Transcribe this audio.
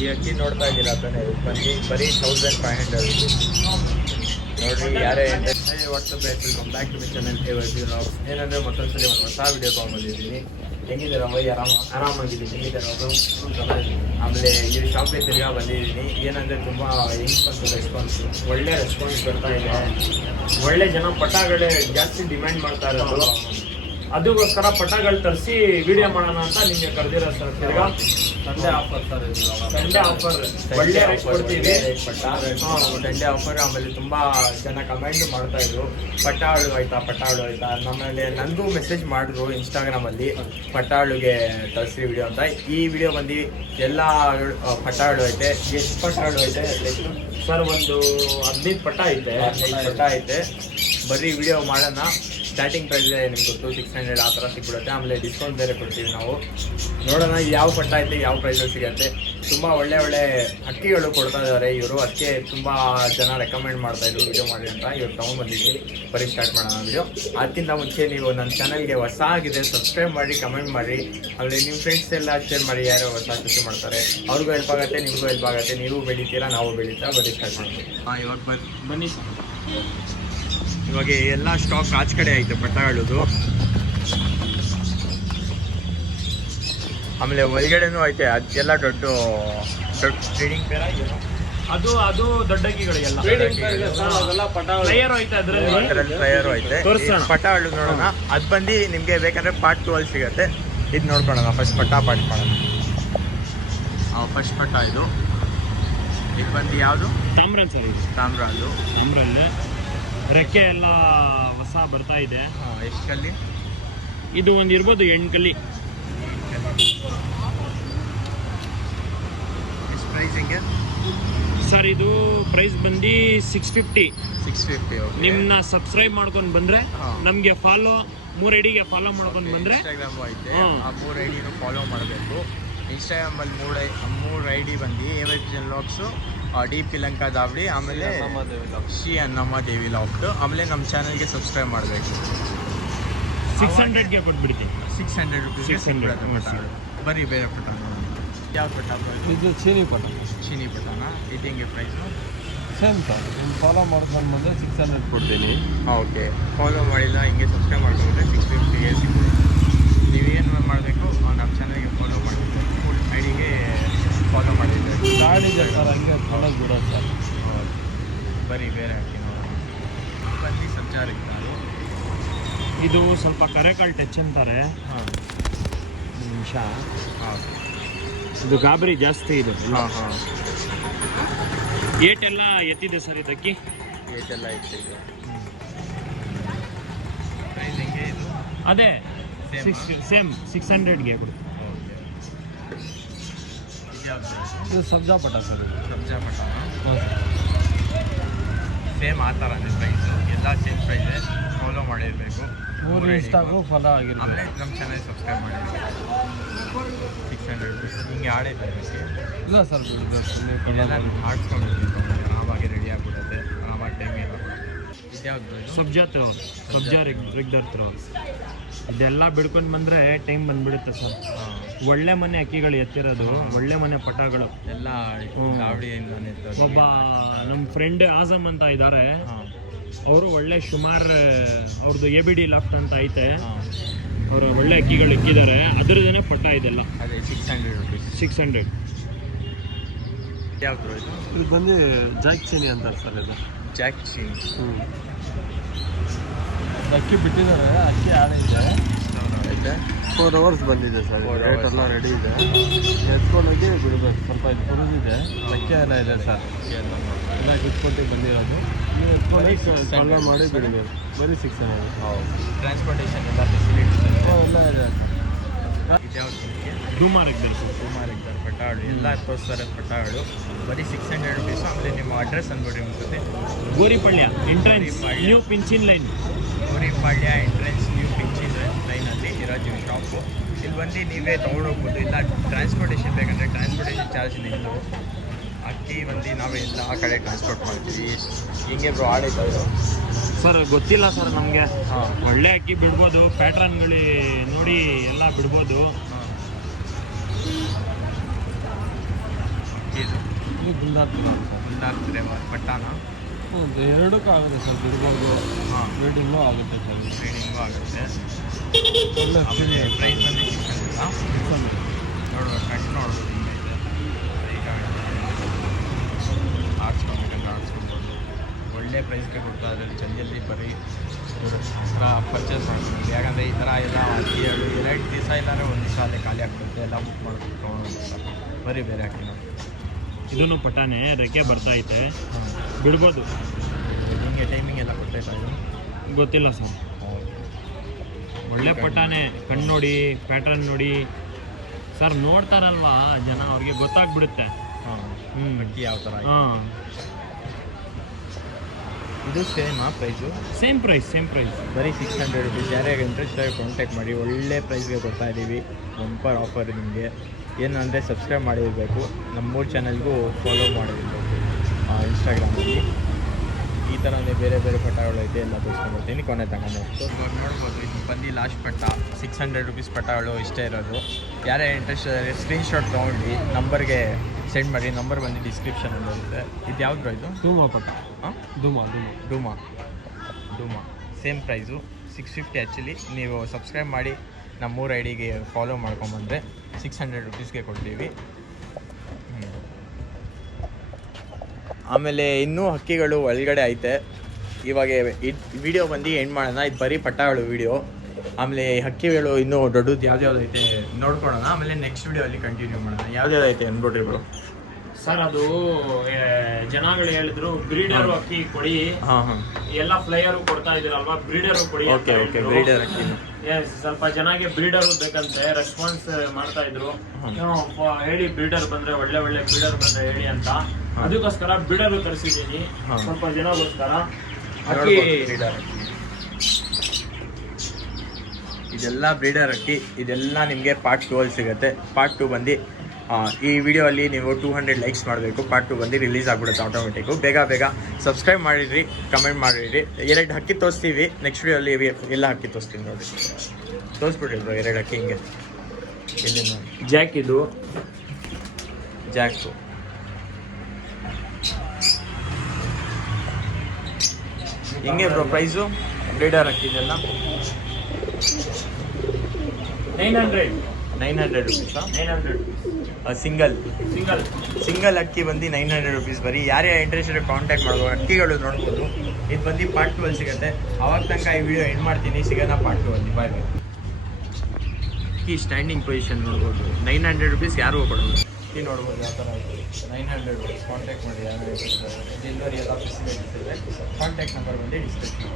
ಈ ಅಕ್ಕಿ ನೋಡ್ತಾ ಇದ್ದೀರಾ ತಾನೇ, ಬಂದು ಬರೀ 1500 ನೋಡ್ರಿ. ಯಾರೇ what's up welcome back to my channel ಏನಂದರೆ ಮತ್ತೊಂದ್ಸಲಿ ಒಂದು ಹೊಸ ವಿಡಿಯೋ ತೊಗೊಂಡ್ಬಂದಿದ್ದೀನಿ. ಹೆಂಗಿದ್ದಾರೆ ಅಮ್ಮಯ್ಯ? ಆರಾಮಾಗಿದ್ದೀನಿ. ಹೆಂಗಿದ್ದಾರೆ ಅವರು? ಆಮೇಲೆ ಈ ಶಾಪಿಗೆ ತಿರ್ಗಾ ಬಂದಿದ್ದೀನಿ. ಏನಂದರೆ ತುಂಬ ಹೆಂಗೆ ಬಂತು ರೆಸ್ಪಾನ್ಸು, ಒಳ್ಳೆ ರೆಸ್ಪಾನ್ಸ್ ಬರ್ತಾ ಇದೆ. ಒಳ್ಳೆ ಜನ ಪಟಾಗಳೇ ಜಾಸ್ತಿ ಡಿಮ್ಯಾಂಡ್ ಮಾಡ್ತಾ ಇರೋದು. ಅದಕ್ಕೋಸ್ಕರ ಪಟಾಗಳು ತರಿಸಿ ವಿಡಿಯೋ ಮಾಡೋಣ ಅಂತ ನಿಮಗೆ ಕರೆದಿರೋ ಸರ್. ತಿರ್ಗಾ Sunday offer sir, Sunday offer ಒಳ್ಳೆ ರೇಟ್ ಕೊಡ್ತೀವಿ. Sunday offer. ಆಮೇಲೆ ತುಂಬ ಜನ ಕಮೆಂಟ್ ಮಾಡ್ತಾಯಿದ್ರು, ಪಟಾಳು ಆಯ್ತಾ. ನಮ್ಮಲ್ಲಿ ನನಗೂ ಮೆಸೇಜ್ ಮಾಡಿದ್ರು ಇನ್ಸ್ಟಾಗ್ರಾಮಲ್ಲಿ, ಪಟಾಳುಗೆ ತರಿಸಿ ವಿಡಿಯೋ ಅಂತ. ಈ ವಿಡಿಯೋ ಬಂದು ಎಲ್ಲ ಪಟಾಳು ಐತೆ. ಎಷ್ಟು ಪಟಾಳು ಐತೆ ಸರ್? ಒಂದು 15 ಪಟ ಐತೆ, 15 ಪಟ ಐತೆ. ಬರೀ ವಿಡಿಯೋ ಮಾಡೋಣ. ಸ್ಟಾರ್ಟಿಂಗ್ ಪ್ರೈಸ್ ನಿಮ್ಗೆ ಗೊತ್ತು 600 ಆ ಥರ ಸಿಕ್ಬಿಡುತ್ತೆ. ಆಮೇಲೆ ಡಿಸ್ಕೌಂಟ್ ಬೇರೆ ಕೊಡ್ತೀವಿ ನಾವು. ನೋಡೋಣ ಯಾವ ಪಟ್ಟ ಐತೆ, ಯಾವ ಪ್ರೈಸಲ್ಲಿ ಸಿಗುತ್ತೆ. ತುಂಬ ಒಳ್ಳೆ ಅಕ್ಕಿಗಳು ಕೊಡ್ತಾ ಇದ್ದಾರೆ ಇವರು. ಅದಕ್ಕೆ ತುಂಬ ಜನ ರೆಕಮೆಂಡ್ ಮಾಡ್ತಾಯಿದ್ರು ವಿಡಿಯೋ ಮಾಡಿ ಅಂತ. ಇವ್ರು ತೊಗೊಂಡ್ಬಂದಿದ್ದೀನಿ. ಬರೀ ಸ್ಟಾರ್ಟ್ ಮಾಡೋಣ ವಿಡಿಯೋ. ಅದಕ್ಕಿಂತ ಮುಂಚೆ ನೀವು ನನ್ನ ಚಾನಲ್ಗೆ ಹೊಸ ಆಗಿದೆ ಸಬ್ಸ್ಕ್ರೈಬ್ ಮಾಡಿ, ಕಮೆಂಟ್ ಮಾಡಿ. ಆಮೇಲೆ ನಿಮ್ಮ ಫ್ರೆಂಡ್ಸ್ ಎಲ್ಲ ಶೇರ್ ಮಾಡಿ, ಯಾರೋ ಹೊಸ ಖುಷಿ ಮಾಡ್ತಾರೆ. ಅವ್ರಿಗೂ ಹೆಲ್ಪ್ ಆಗುತ್ತೆ, ನಿಮಗೂ ಹೆಲ್ಪ್ ಆಗುತ್ತೆ. ನೀವು ಬೆಳಿತೀರಾ, ನಾವು ಬೆಳೀತಾ. ಬರೀ ಸ್ಟಾರ್ಟ್ ಮಾಡ್ತೀವಿ. ಇವಾಗ ಬನ್ನಿ ಸರ್. ಇವಾಗ ಎಲ್ಲ ಸ್ಟಾಕ್ ಆಚೆ ಕಡೆ ಐತೆ ಪಟಾಗಳದು. ಆಮೇಲೆ ಒಳಗಡೆನೂ ಐತೆ. ಅದೆಲ್ಲ ದೊಡ್ಡ ಟ್ರೇಡಿಂಗ್ ಪೇರ ಅದು ದೊಡ್ಡ ಅಕ್ಕಿಗಳಿಗೆಲ್ಲ ಟ್ರಯರು ಐತೆ. ಪಟಾಳು ನೋಡೋಣ. ಅದು ಬಂದು ನಿಮಗೆ ಬೇಕಂದ್ರೆ ಪಾರ್ಟ್ 2 ಅಲ್ಲಿ ಸಿಗುತ್ತೆ. ಇದು ನೋಡ್ಕೊಳ್ಳೋಣ. ಫಸ್ಟ್ ಪಟ ಪಾರ್ಟ್ ಮಾಡೋಣ. ಫಸ್ಟ್ ಪಟ ಇದು ಬಂದು ಯಾವುದು? ತಾಮ್ರಲ್ ಸರ್. ಇದು ತಾಮ್ರಲ್ಲೇ ರೆಕ್ಕೆ ಎಲ್ಲ ಹೊಸ ಬರ್ತಾ ಇದೆ. ಎಷ್ಟು ಕಲ್ಲಿ? ಇದು ಒಂದು ಇರ್ಬೋದು 8 ಕಲ್ಲಿ. ಎಷ್ಟು ಪ್ರೈಸ್ ಹಿಂಗೆ ಸರ್? ಇದು ಪ್ರೈಸ್ ಬಂದು 650. ನಿಮ್ಮನ್ನ ಸಬ್ಸ್ಕ್ರೈಬ್ ಮಾಡ್ಕೊಂಡು ಬಂದರೆ ನಮಗೆ ಫಾಲೋ 3 ಐಡಿಗೆ ಫಾಲೋ ಮಾಡ್ಕೊಂಡು ಬಂದರೆ ಇನ್ಸ್ಟಾಗ್ರಾಮು ಐತೆ. ಆ 3 ಐಡಿನೂ ಫಾಲೋ ಮಾಡಬೇಕು. ಇನ್ಸ್ಟಾಗ್ರಾಮಲ್ಲಿ 3 ಐಡಿ ಬಂದು ಎಮರ್ಜನ್ ಲಾಕ್ಸು, DP ಲಂಕಾ ದಾವಡಿ, ಆಮೇಲೆ ಶ್ರೀ ಅನ್ನಮ್ಮ ದೇವಿ ಲಾಕ್ಡು. ಆಮೇಲೆ ನಮ್ಮ ಚಾನಲ್ಗೆ ಸಬ್ಸ್ಕ್ರೈಬ್ ಮಾಡಬೇಕು. 600ಗೆ ಕೊಟ್ಬಿಡ್ತೀನಿ. 600 ರುಪೀಸ್. ಬರೀ ಬೇರೆ ಪಟ. ಯಾವ ಪಟ? ಇದು ಚೀನಿ ಪಟನ. ಇದು ಹೆಂಗೆ ಪ್ರೈಸು? Same sir. ನೀವು ಫಾಲೋ ಮಾಡ್ಕೊಂಡು ಬಂದರೆ 600 ಕೊಡ್ತೀನಿ. ಓಕೆ. ಫಾಲೋ ಮಾಡಿಲ್ಲ, ಹಿಂಗೆ ಸಬ್ಸ್ಕ್ರೈಬ್ ಮಾಡ್ಕೊಂಡ್ರೆ 650ಗೆ ಸಿಗ್ಬೋದು. ನೀವೇನು ಮಾಡಬೇಕು, ನಮ್ಮ ಚಾನಲ್ಗೆ ಫಾಲೋ ಮಾಡಬೇಕು. ಐಡಿಗೆ ಫಾಲೋ ಮಾಡಿದ್ದೆ. ಗಾಡಿಗೆ ಸರ್ ಹಂಗೆ ಫಾಲೋ ಬಿಡೋದು ಸರ್. ಬರೀ ಬೇರೆ ಹಾಕಿ ನೋಡೋಣ. ಬಂದು ಸಂಚಾರಿಕ. ಇದು ಸ್ವಲ್ಪ ಕರೆಕಾಳು ಟಚ್ ಅಂತಾರೆ. ಒಂದು ನಿಮಿಷ. ಇದು ಗಾಬರಿ ಜಾಸ್ತಿ ಇದೆ. ಏಟೆಲ್ಲ ಎತ್ತಿದೆ ಸರ್ ಇದಕ್ಕೆ. ಏಟೆಲ್ಲ ಎತ್ತಿದೆ. ಪ್ರೈಸ್ ಹೆಂಗೆ ಇದು? ಅದೇ ಸೇಮ್ 600ಗೆ ಕೊಡ್ತೀವಿ. ಇದು ಸಬ್ಜಾ ಪಟ ಸರ್. ಸಬ್ಜಾ ಪಟ ಸೇಮ್ ಆ ಥರ ಪ್ರೈಸು. ಎಲ್ಲ ಸೇಮ್ ಪ್ರೈಸೇ. ಫಾಲೋ ಮಾಡಿರಬೇಕು. 3 ಇಷ್ಟಾಗೂ ಫಾಲೋ ಆಗಿರಬೇಕು. ಆಮೇಲೆ ನಮ್ಮ ಚಾನಲ್ ಸಬ್ಸ್ಕ್ರೈಬ್ ಮಾಡಿರಬೇಕು. 600 ರುಪೀಸ್. ಹಿಂಗೆ ಆಡೈತೆ ಅದಕ್ಕೆ? ಇಲ್ಲ ಸರ್, ಇದೆಲ್ಲ ಆಡಿಸ್ಕೊಂಡಿರ್ಬೇಕು. ಆರಾಮಾಗಿ ರೆಡಿ ಆಗಿಬಿಡುತ್ತೆ. ಆರಾಮಾಗಿ ಟೈಮ್ ಇಲ್ಲ. ಇದ್ಯಾವುದು? ಸಬ್ಜಾ ರೆಗ್ದರ್ ಥ್ರೋ. ಇದೆಲ್ಲ ಬಿಡ್ಕೊಂಡು ಬಂದರೆ ಟೈಮ್ ಬಂದುಬಿಡುತ್ತೆ ಸರ್. ಒಳ್ಳೆ ಮನೆ ಅಕ್ಕಿಗಳು ಎತ್ತಿರೋದು, ಒಳ್ಳೆ ಮನೆ ಪಟಗಳು ಎಲ್ಲ ಗಾವಡಿಯಿಂದಾನೆ. ಒಬ್ಬ ನಮ್ಮ ಫ್ರೆಂಡ್ ಆಜಮ್ ಅಂತ ಇದ್ದಾರೆ. ಅವರು ಒಳ್ಳೆ ಸುಮಾರು ಅವ್ರದ್ದು ABD ಲಾಫ್ಟ್ ಅಂತ ಐತೆ. ಅವರು ಒಳ್ಳೆ ಅಕ್ಕಿಗಳು ಇಕ್ಕಿದ್ದಾರೆ. ಅದರದೇ ಪಟ ಇದೆಲ್ಲ. ಅದೇ 600 ರುಪೀಸ್. 600. ಯಾವುದು ಇದು ಬಂದು ಜಾಕ್ ಚೀನಿ ಅಂತ ಸರ್. ಇದು ಜಾಕ್ ಚೀನಿ. ಅಕ್ಕಿ ಬಿಟ್ಟಿದ್ದಾರೆ. ಅಕ್ಕಿ ಆಡೈತೆ. 4 ಅವರ್ಸ್ ಬಂದಿದೆ ಸರ್. ರೇಟ್ ಎಲ್ಲ ರೆಡಿ ಇದೆ. ಎತ್ಕೊಂಡೋಗಿ ಬಿಡಬೇಕು. ಸ್ವಲ್ಪ ಇದು ಪುರಿದಿದೆ. ಅಕ್ಕಿ ಎಲ್ಲ ಇದೆ ಸರ್. ಎಲ್ಲ ಕಿತ್ಕೊಟ್ಟು ಬಂದಿರೋದು. ನೀವು ಎತ್ಕೊಂಡು ಫಾಲೋ ಮಾಡಿ ಬಿಡಬೇಕು. ಬರೀ 600. ಟ್ರಾನ್ಸ್ಪೋರ್ಟೇಷನ್ ಎಲ್ಲ ಫೆಸಿಲಿಟೀಸ್ ಎಲ್ಲ ಇದೆ ಸರ್. ಧೂಮಾರೆಗ್ದರ್ ಪಟಾಳು ಎಲ್ಲ ತೋರಿಸ್ತಾರೆ ಪಟಾಗಳು. ಬರೀ 600 ರುಪೀಸು. ಆಮೇಲೆ ನಿಮ್ಮ ಅಡ್ರೆಸ್ ಅಂದ್ಬಿಟ್ಟು ನಿಮಗೆ Goripalya entrance new pension line. Goripalya entrance new pension ಲೈನಲ್ಲಿ ಇರೋದು ಶಾಪು. ಇಲ್ಲಿ ಬಂದು ನೀವೇ ತೊಗೊಂಡೋಗ್ಬೋದು. ಇಲ್ಲ ಟ್ರಾನ್ಸ್ಪೋರ್ಟೇಷನ್ ಬೇಕಂದರೆ ಟ್ರಾನ್ಸ್ಪೋರ್ಟೇಷನ್ ಚಾರ್ಜ್ ನಿಮ್ಮದು. ಅಕ್ಕಿ ಬಂದು ನಾವೇ ಎಲ್ಲ ಆ ಕಡೆ ಟ್ರಾನ್ಸ್ಪೋರ್ಟ್ ಮಾಡ್ತೀವಿ. ಹಿಂಗೆ ಬ್ರೋ ಆಡೈತೆ ಸರ್? ಗೊತ್ತಿಲ್ಲ ಸರ್ ನಮಗೆ. ಒಳ್ಳೆ ಅಕ್ಕಿ ಬಿಡ್ಬೋದು. ಪ್ಯಾಟ್ರನ್ಗಳು ನೋಡಿ ಎಲ್ಲ ಬಿಡ್ಬೋದು. ಇದು ಗುಂಡಾರ್ತಿರ ಸರ್. ಗುಂಡಾರ್ತಿರೆ ಪಟ್ಟಾನ ಹೌದು, ಎರಡಕ್ಕೂ ಆಗುತ್ತೆ ಸರ್. ಬಿಡ್ಬೋದು, ಹಾಂ, ಬ್ರೀಡಿಂಗು ಆಗುತ್ತೆ ಸರ್. ಟ್ರೇಡಿಂಗು ಆಗುತ್ತೆ. ಒಳ್ಳೆ ಆಮೇಲೆ ಪ್ರೈಸ್ ಬಂದು 600 ನೋಡುವ ಕಣ್ಣು ನೋಡ್ಬೋದು ಹಿಂಗೈತೆ. ಈಗ ಆಡ್ಸ್ಕೊಬೇಕಂದ್ರೆ ಆಡ್ಸ್ಕೊಬೋದು. ಒಳ್ಳೆ ಪ್ರೈಸ್ಗೆ ಕೊಡ್ತಾ ಅದ್ರಲ್ಲಿ ಜಲ್ದಿ ಬರೀ ಪರ್ಚೇಸ್ ಮಾಡ್ಕೊಬೋದು. ಯಾಕಂದರೆ ಈ ಥರ ಎಲ್ಲ ಅಕ್ಕಿಗಳು 2 ದಿವಸ ಇಲ್ಲಾಂದರೆ ಒಂದು ದಿವಸ ಅಲ್ಲೇ ಖಾಲಿ ಆಗ್ಬಿಡುತ್ತೆ. ಎಲ್ಲ ಬುಕ್ ಮಾಡ್ಕೊಂಡು ತೊಗೊಂಡು ಬರೀ ಬೇರೆ ಹಾಕಿ ನೋಡಿ. ಇದನ್ನು ಪಟಾನೆ ರೆಕ್ಕೆ ಬರ್ತೈತೆ, ಬಿಡ್ಬೋದು. ನಿಮಗೆ ಟೈಮಿಂಗ್ ಎಲ್ಲ ಗೊತ್ತಾಯ್ತಾ ಇದು? ಗೊತ್ತಿಲ್ಲ ಸರ್. ಒಳ್ಳೆ ಪಟಾನೆ, ಕಣ್ಣು ನೋಡಿ, ಪ್ಯಾಟರ್ನ್ ನೋಡಿ ಸರ್. ನೋಡ್ತಾರಲ್ವಾ ಜನ, ಅವ್ರಿಗೆ ಗೊತ್ತಾಗ್ಬಿಡುತ್ತೆ. ಹಾಂ, ಅಕ್ಕಿ ಯಾವ ಥರ. ಹಾಂ, ಇದು ಸೇಮಾ ಪ್ರೈಸು? ಸೇಮ್ ಪ್ರೈಸ್ ಬರೀ 600 ರುಪೀಸ್. ಯಾರ್ಯಾರು ಇಂಟ್ರೆಸ್ಟ್ ಆಗಿ ಕಾಂಟ್ಯಾಕ್ಟ್ ಮಾಡಿ. ಒಳ್ಳೆ ಪ್ರೈಸ್ಗೆ ಕೊಡ್ತಾ ಇದ್ದೀವಿ. ಬಂಪರ್ ಆಫರ್ ನಿಮಗೆ. ಏನಂದರೆ ಸಬ್ಸ್ಕ್ರೈಬ್ ಮಾಡಿರಬೇಕು, ನಮ್ಮ 3 ಚಾನಲ್ಗೂ ಫಾಲೋ ಮಾಡಿರಬೇಕು ಇನ್ಸ್ಟಾಗ್ರಾಮಲ್ಲಿ. ಈ ಥರನೇ ಬೇರೆ ಬೇರೆ ಪಟ್ಟಗಳು ಐತೆ, ಎಲ್ಲ ತೋರಿಸ್ಕೊಂಡ್ಬರ್ತೀನಿ. ಕೊನೆ ತಗೊಂಡು ನೋಡ್ಬೋದು. ಇದು ಬಂದು ಲಾಸ್ಟ್ ಪಟ್ಟ 600 ರುಪೀಸ್ ಪಟ್ಟಗಳು ಇಷ್ಟೇ ಇರೋದು. ಯಾರೇ ಇಂಟ್ರೆಸ್ಟ್ ಇದ್ದಾರೆ ಸ್ಕ್ರೀನ್ಶಾಟ್ ತೊಗೊಂಡು ನಂಬರ್ಗೆ ಸೆಂಡ್ ಮಾಡಿ. ನಂಬರ್ ಬಂದು ಡಿಸ್ಕ್ರಿಪ್ಷನಲ್ಲಿ ಇರುತ್ತೆ. ಇದು ಯಾವ್ದು ಇದು? ಧೂಮಾ ಪಟ್ಟ. ಹಾಂ, ಧೂಮಾ ಸೇಮ್ ಪ್ರೈಸು 650. ಆ್ಯಕ್ಚುಲಿ ನೀವು ಸಬ್ಸ್ಕ್ರೈಬ್ ಮಾಡಿ ನಮ್ಮ 3 ಐಡಿಗೆ ಫಾಲೋ ಮಾಡ್ಕೊಂಬಂದರೆ 600 ರುಪೀಸ್ಗೆ ಕೊಡ್ತೀವಿ. ಆಮೇಲೆ ಇನ್ನೂ ಹಕ್ಕಿಗಳು ಒಳಗಡೆ ಐತೆ. ಇವಾಗ ವಿಡಿಯೋ ಬಂದು ಎಂಡ್ ಮಾಡೋಣ. ಇದು ಬರೀ ಪಟ್ಟಗಳು ವಿಡಿಯೋ. ಆಮೇಲೆ ಹಕ್ಕಿಗಳು ಇನ್ನೂ ದೊಡ್ಡದು ಯಾವ್ದು ಐತೆ ನೋಡ್ಕೊಳ್ಳೋಣ. ಆಮೇಲೆ ನೆಕ್ಸ್ಟ್ ವಿಡಿಯೋಲ್ಲಿ ಕಂಟಿನ್ಯೂ ಮಾಡೋಣ. ಯಾವ್ದು ಐತೆ ಅಂದ್ಬಿಟ್ರಿ ಬ್ರೋ? ಸರ್ ಅದು ಜನಗಳು ಹೇಳಿದ್ರು ಬ್ರೀಡರ್ ಅಕ್ಕಿ ಕೊಡಿ. ಹಾಂ, ಎಲ್ಲ ಫ್ಲೈಯರ್ ಕೊಡ್ತಾ ಇದ್ದೀರಲ್ವಾ, ಬ್ರೀಡರ್ ಕೊಡಿ. ಓಕೆ, ಬ್ರೀಡರ್ ಅಕ್ಕಿ. ಸ್ವಲ್ಪ ಜನಕ್ಕೆ ಬ್ರೀಡರ್ ಬೇಕಂತೆ, ರೆಸ್ಪಾನ್ಸ್ ಮಾಡ್ತಾ ಇದ್ರು. ಹೇಳಿ ಬ್ರೀಡರ್ ಬಂದ್ರೆ ಒಳ್ಳೆ ಬ್ರೀಡರ್ ಬಂದ್ರೆ ಹೇಳಿ ಅಂತ. ಅದಕ್ಕೋಸ್ಕರ ಬ್ರೀಡರ್ ತರಿಸಿದ್ದೀನಿ ಸ್ವಲ್ಪ ಜನಗೋಸ್ಕರ. ಇದೆಲ್ಲ ಬ್ರೀಡರ್ ಅಕ್ಕಿ. ಇದೆಲ್ಲ ನಿಮಗೆ ಪಾರ್ಟ್ 2 ಅಲ್ಲಿ ಸಿಗುತ್ತೆ. ಪಾರ್ಟ್ 2 ಬಂದು ಈ ವಿಡಿಯೋ ಅಲ್ಲಿ ನೀವು 200 ಲೈಕ್ಸ್ ಮಾಡಬೇಕು. ಪಾರ್ಟ್ 2 ಬಂದು ರಿಲೀಸ್ ಆಗಿಬಿಡುತ್ತೆ ಆಟೋಮೆಟಿಕ್ಕು. ಬೇಗ ಸಬ್ಸ್ಕ್ರೈಬ್ ಮಾಡಿರಿ, ಕಮೆಂಟ್ ಮಾಡಿರಿ. 2 ಹಕ್ಕಿ ತೋರಿಸ್ತೀವಿ ನೆಕ್ಸ್ಟ್ ವಿಡಿಯೋಲ್ಲಿ. ಎಲ್ಲ ಹಕ್ಕಿ ತೋರಿಸ್ತೀವಿ ನೋಡಿ. ತೋರಿಸ್ಬಿಡ್ರಿ ಬ್ರೋ 2 ಹಕ್ಕಿ ಹಿಂಗೆ. ಇಲ್ಲಿ ನೋಡಿ, ಜಾಕ್. ಇದು ಜಾಕ್ಸು. ಹಿಂಗೆ ಬ್ರೋ ಪ್ರೈಸು ಬ್ರೀಡರ್ ಅಕ್ಕಿ ಇದೆಲ್ಲ 900 ರುಪೀಸಾ? 900 ಸಿಂಗಲ್ ಅಕ್ಕಿ ಬಂದು 900 ರುಪೀಸ್. ಬರೀ ಯಾರೇ ಇಂಟ್ರೆಸ್ಟೆಡ್ ಕಾಂಟ್ಯಾಕ್ಟ್ ಮಾಡ್ಬೋದು. ಅಕ್ಕಿಗಳು ನೋಡ್ಬೋದು. ಇದು ಬಂದು ಪಾರ್ಟ್ 2 ಅಲ್ಲಿ ಸಿಗುತ್ತೆ. ಅವಾಗ ತನಕ ಈ ವಿಡಿಯೋ ಎಂಡ್ ಮಾಡ್ತೀನಿ. ಸಿಗೋಣ ಪಾರ್ಟ್ 2 ಅಲ್ಲಿ. ಬಾಯ್. ಈ ಸ್ಟ್ಯಾಂಡಿಂಗ್ ಪೊಸಿಷನ್ ನೋಡ್ಬೋದು. 900 ರುಪೀಸ್ ಯಾರಿಗೂ ಕೊಡೋದು. ಈ ನೋಡ್ಬೋದು ಯಾವ ಥರ ಐತೆ. 900 ರುಪೀಸ್. ಕಾಂಟ್ಯಾಕ್ಟ್ ಮಾಡಿ. ಯಾರು ಡೆಲಿವರಿ ಎಲ್ಲ ಫೆಸಿಲಿಟೀಸ್ ಇದೆ. ಕಾಂಟ್ಯಾಕ್ಟ್ ನಂಬರ್ ಬಂದು ಡಿಸ್ಕ್ರಿಪ್ಷನ್.